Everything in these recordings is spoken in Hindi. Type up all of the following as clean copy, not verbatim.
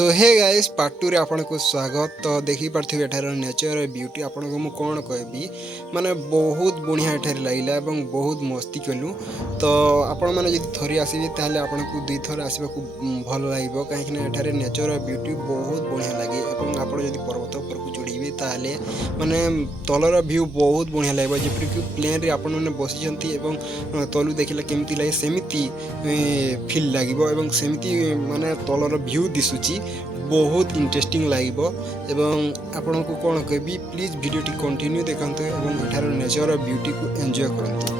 सो हे गाइस पार्ट 2 रे आपन को स्वागत। तो देखि पारथिबे एठार नेचर ब्यूटी आपन को मु कोन कहबी माने बहुत बढ़िया एठार लागिला एवं बहुत मस्ती कलु। तो आपण माने जदि थरी आसीबे ताले आपन को दुई थर आसीबा को भल लागिबो काहे कि एठार नेचर ब्यूटी बहुत बढ़िया लागे एवं आपण जदि पर्वत ऊपर को चढ़ीबे ताले माने तलर व्यू बहुत बढ़िया लागबो जेपरि कि प्लेन रे आपण माने बसी जंती एवं तलु देखिला केमती लागे सेमिति फील लागिबो एवं सेमिति माने तलर व्यू दिसुची बहुत इंटरेस्टिंग लागिबो। एवं आपण को कोन कहबी प्लीज वीडियो टी कंटिन्यू देखंतु एवं एठार नेचर ब्यूटी को एंजॉय करंतु।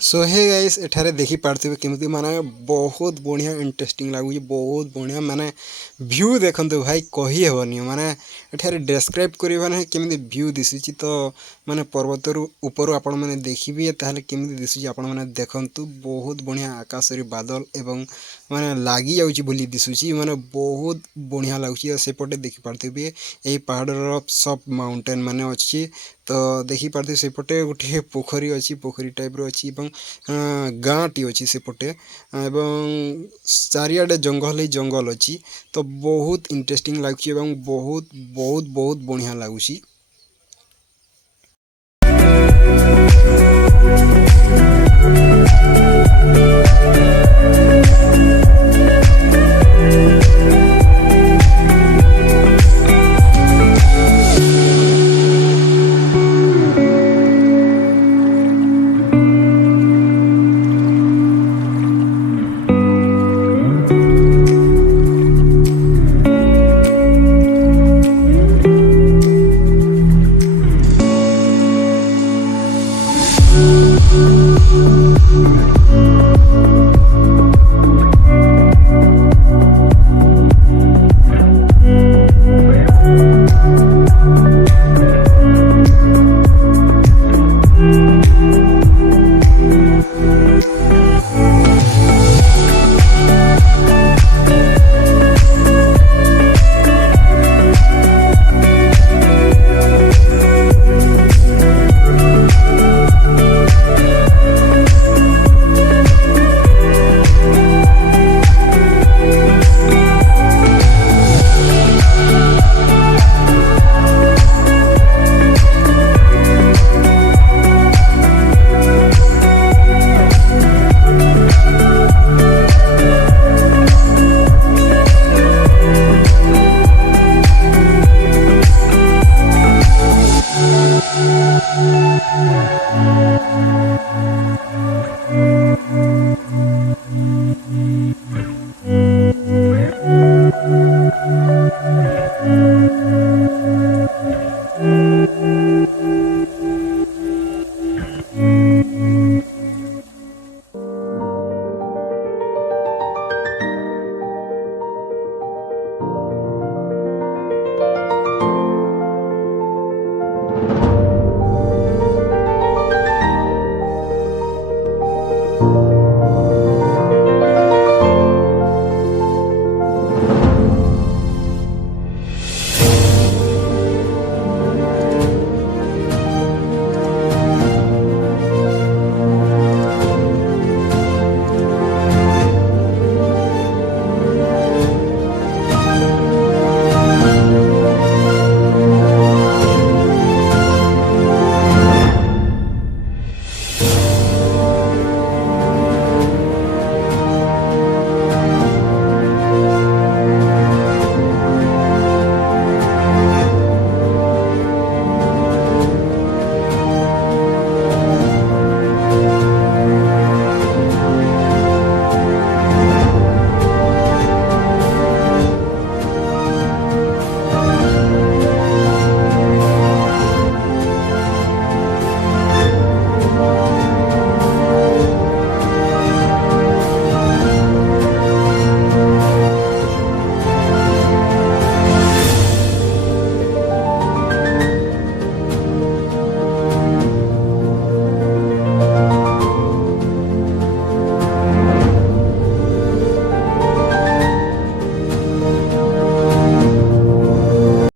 सो हे गाइस एठारे देखि पारथिबे केमती माने बहुत बढ़िया इंटरेस्टिंग लागु बहुत बढ़िया माने व्यू देखंतु भाई कही हेबनी माने एठारे डिस्क्राइब करबा नै केमती व्यू दिसुची। तो माने पर्वत रु ऊपर आपण माने देखिबे ताले केमती दिसुची आपण माने देखंतु बहुत बढ़िया आकाश रे बादल एवं माने लागी जाउची बोली दिसुची माने बहुत बढ़िया लागुची। सेपटे देखि पारथिबे एई पहाड़ रो सब माउंटेन माने अछि। तो देखि पारथि सेपटे गोटे पोखरी अछि पोखरी टाइप रो अछि एवं गाँ टी अछि सेपटे एवं चारियाडे जंगल ही जंगल अछि। तो बहुत इंटरेस्टिंग लागुची एवं बहुत बहुत बहुत बढ़िया लागुची।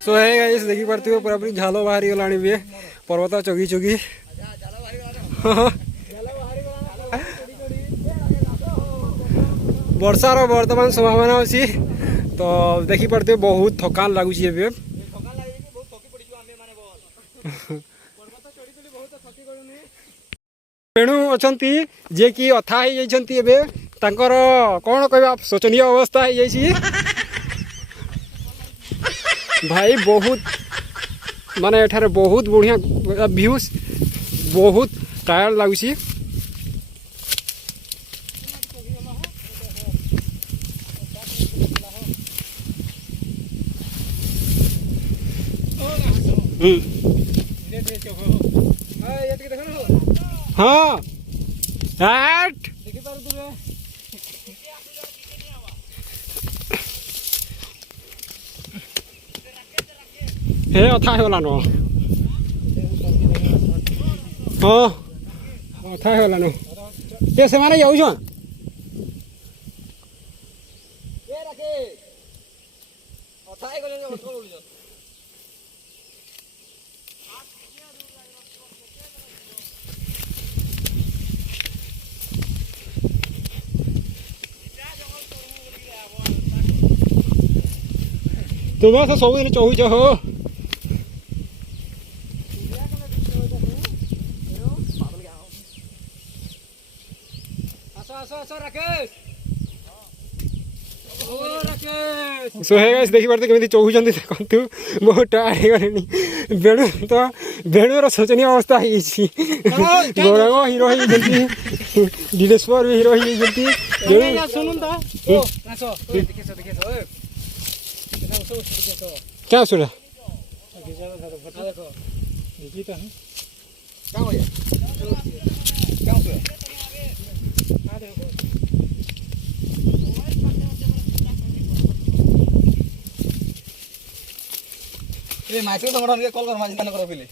सो है गाइस देखी पारती पूरा पूरी झाल बाहरी गलानी भी पर्वत चगी चगी वर्षार बर्तमान संभावना अच्छी तो देखी पारती बहुत थकान लगुच वेणु अच्छा जे कि अथा कौन कह शोचनीय अवस्था हो भाई बहुत माने एठारे बहुत बढ़िया व्यूज बहुत टायर्ड लगुच हाँ हे अथा होगला न हाँ अथा होगला न ये से माने जाऊ तुम्हें तो सब दिन चौच हो सो है गाइस देखि पारते केमिति चौहुचंती देखंतु बहुत टायर्ड गलेनी बेणु तो बेणुर शोचनीय अवस्था है छी गोरगो हीरो ही जल्दी डिलेश्वर भी हीरो ही जल्दी बेणु सुनुन त ओ आसो देखेसो क्या सुरा देखो देखी तो क्या हो क्या हो आ देखो ये माइक तो मोटा कॉल कर माजी तने करो पहले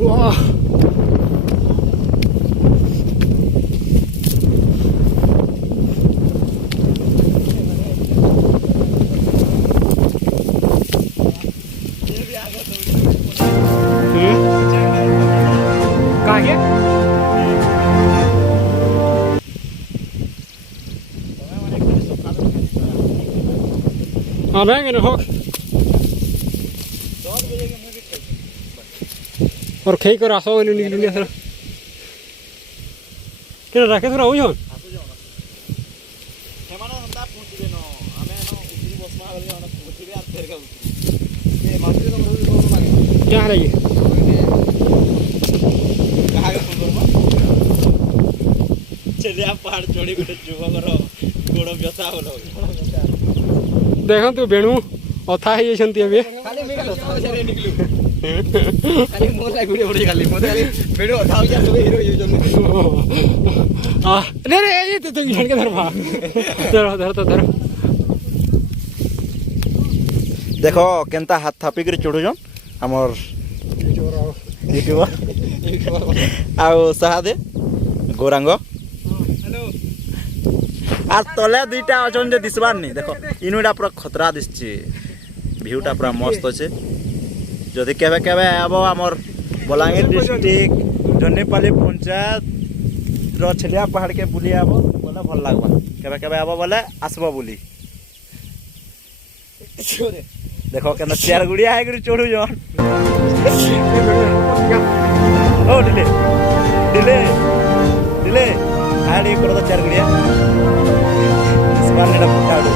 वाह हाँ मैं हो और खेई कर आसो बोली निकली सर के राके थोड़ा हो जाओ क्या है ये चलिए आप पहाड़ चढ़ी गोटे जुवकर गोड़ व्यथा बोलो ଦେଖନ୍ତୁ ବେଣୁ ଅଥା ହେଇଯାଇଛନ୍ତି ଏବେ। देख केनता हाथ थापिक चढ़ुन आमर यूट्यूबर आउ साहादे गौरांग आ तले दुईटा अछन जे दिसबार नहीं देख इनुटा पूरा खतरा दिसछि व्यूटा पूरा मस्त अच्छे जदि केबे केबे आबो आमर बलांगीर डिस्ट्रिक्ट जन्नीपाली पंचायत रो छलिया पहाड़ के बुली आबो बोले भल लागबा केबे केबे आबो बोले आसबो बुली देखो केना चार गुड़िया है गुड़ी चढ़ू जन ओ डिले डिले डिले आड़ी कर दो चार गुड़िया स्पानेटा फटाडो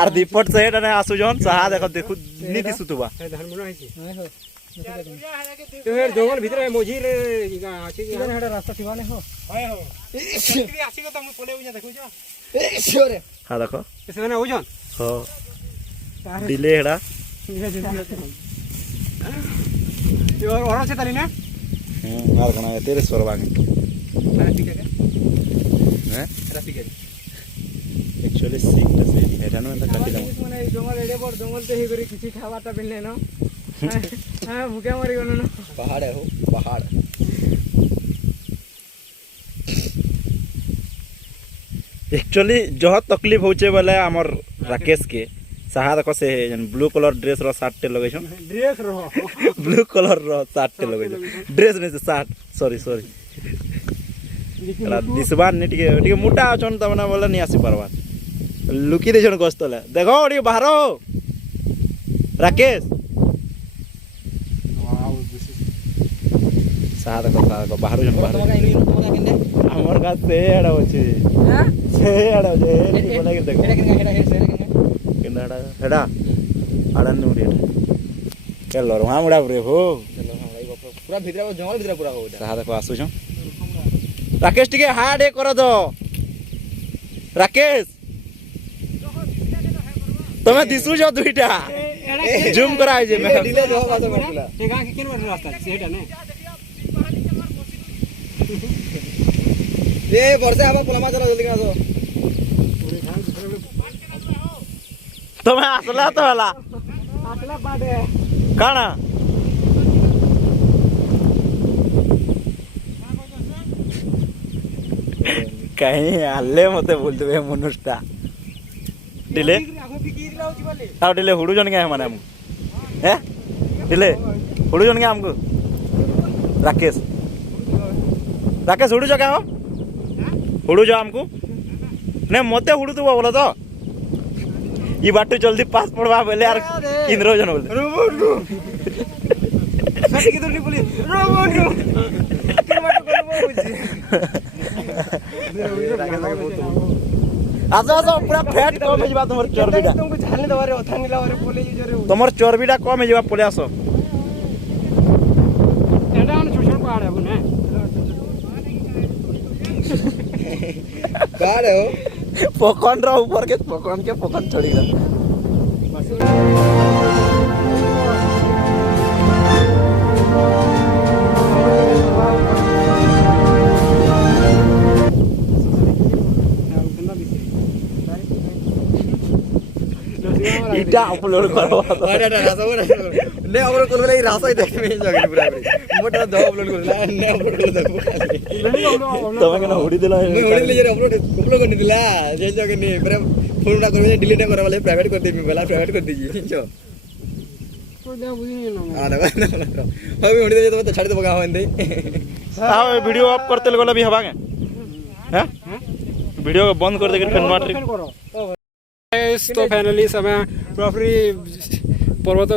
आर दीपट से एटा आसु जन साहा देखो देखु नी दिसुतबा तो यार जंगल भीतर मोजी रे आछि कि हेडा रास्ता थिबाने हो हाय हो आसी को त हम पले उजा देखु छ रे हां देखो से माने हो जन हो डिले हेडा यो और से तली ना मार कना तेरे स्वरबा के ठीक है हैं राती के एक्चुअली सिक त से हेडा न त काटी दम माने जंगल एडे बड़ जंगल ते हे करी किछि खावाटा बिनले न हां भूखे मरी गनो न पहाड़ है हो पहाड़ एक्चुअली जो तकलीफ होचे बोले हमर राकेश के साहा देखो से ब्लू कलर ड्रेस रो शर्ट टे लगै छ ड्रेस रो ब्लू कलर रो शर्ट टे लगै छ ड्रेस नै से शर्ट सॉरी सॉरी दिसबान ने टिके मोटा अछन त मने बोले नि आसी परबा लुकी दे छन गस्तले देखो टिके बाहर राकेश साहा देखो बाहर जन बाहर हमर का से एडा होची हां से एडा जे बोले के देखो केनाडा हेडा आडन नुडी के लरहा मुडा रे हो पूरा भीतर जंगल भीतर पूरा हो साहा देखो आसु छ राकेश टिके हार्ड ए कर दो राकेश तमे दिसु जो दुईटा जूम कराय जे मैं डिले जो बात बोलला ते गां के केन रास्ता सेटा ने ए वर्षे आबा पलमा चलो जल्दी आसो तमे आसला तो हला आसला बाडे काना कहीं आले मते बोलते बे मनुष्यटा डिले आ डिले हुडू जन के माने हम हैं डिले हुडू जन के हमको राकेश राकेश हुडू जो क्या हो हुडू जो हमको ने मते हुडू तो बोला तो ई बाटू जल्दी पास पड़वा बोले यार इंद्र जन बोले रोबोटू सटी के दूर पुलिस रोबोटू के बाटू करबो बुझी आसो आसो पूरा फैट कम हो जबा तमर चर्बीटा तुमको जाने दवारे ओथानीला वारे बोले जरे तमर चर्बीटा कम हो जबा पले आसो एडा हम छोड़ पहाड़ है ने बाहर हो पकड़ रहा ऊपर के पकड़ छोड़ी गया इटा अपलोड करो अरे रासा ने अपलोड कर ले रासा देख में जगह पूरा मोटा दो अपलोड कर ने अपलोड कर दो तमे केना होडी दिला मैं होडी ले जे अपलोड कर दिला जे जगह ने पर फोन ना करबे डिलीट ना करे वाले प्राइवेट कर देबी वाला प्राइवेट कर दीजिए ठीक है तो दे बुझी नहीं ना हां ना हम होडी दे तो छाड़ी दे बगा होंदे हां वीडियो ऑफ करते लगला भी हवा के हैं वीडियो बंद कर दे के फिर नोट तो फाइनली सब प्रॉपर्ली पर्वत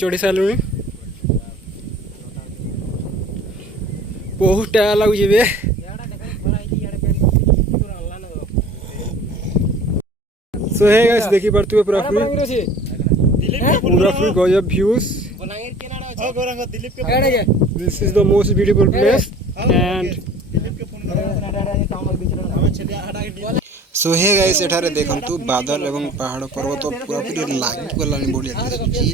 चढ़ी सारे बहुत टायर लगुच सो है गाइस देखि पारथुबे पूरा फुल गजब views this is the most beautiful place and so hey guys एठारे देखंतु बादल एवं पहाड़ पर्वत पूरा पूरी लागू गलानी बढ़िया दिसुची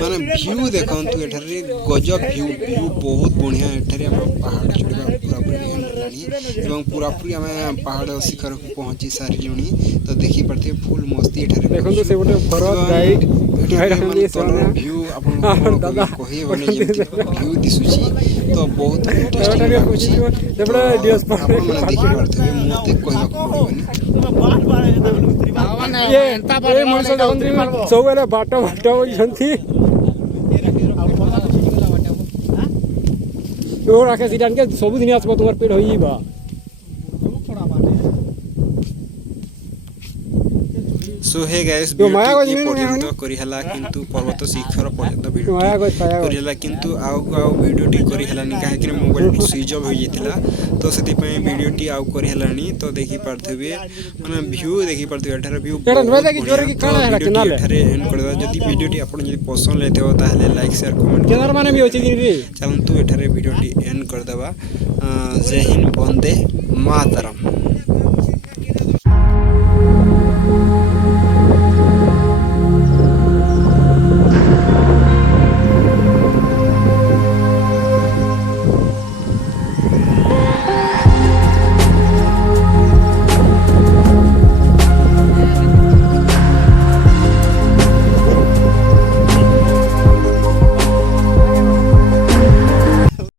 माने व्यू देखंतु एठारे गजब व्यू बहुत बढ़िया एठारे हम पहाड़ चढ़िबा पूरा पूरी गलानी एवं पूरा पूरी हम पहाड़ शिखर को पहुंची सारिलुनी तो देखि परथे फुल मस्ती एठारे देखंतु से गोटे फरक राइड व्यू अपन दादा कहि बने जेमति व्यू दिसुची तो बहुत इंटरेस्टिंग लाଗୁଛି ଆପଣ ମାନେ ଦେଖି ପାରୁଥିବେ ମୋତେ କହିବାକୁ ପଡ଼ିବନି ये मनुष्य देखंतु सबले बाट बोलछंती तो राखे सिटान के सब दिन आसबो तुम्हार पेट होईबा सो हे गाइस तो माया गज वीडियो नहीं पर्यंत करि हला किंतु पर्वत शिखर पर्यंत वीडियो करि हला किंतु आउ वीडियो टी करि हलानी काहे कि मोबाइल स्विच ऑफ हो जितला तो सेति पय वीडियो टी आउ करि हलानी तो देखि पारथबे माने व्यू देखि पारथबे एठार व्यू एटा नवे कि जोरे कि काना है केनाले एठारे एंड करदा जदी वीडियो टी आपन जदी पसंद लेते हो ताहले लाइक शेयर कमेंट केनार माने भी होची कि रे चलंतु एठारे वीडियो टी एंड कर देबा जय हिंद वंदे मातरम।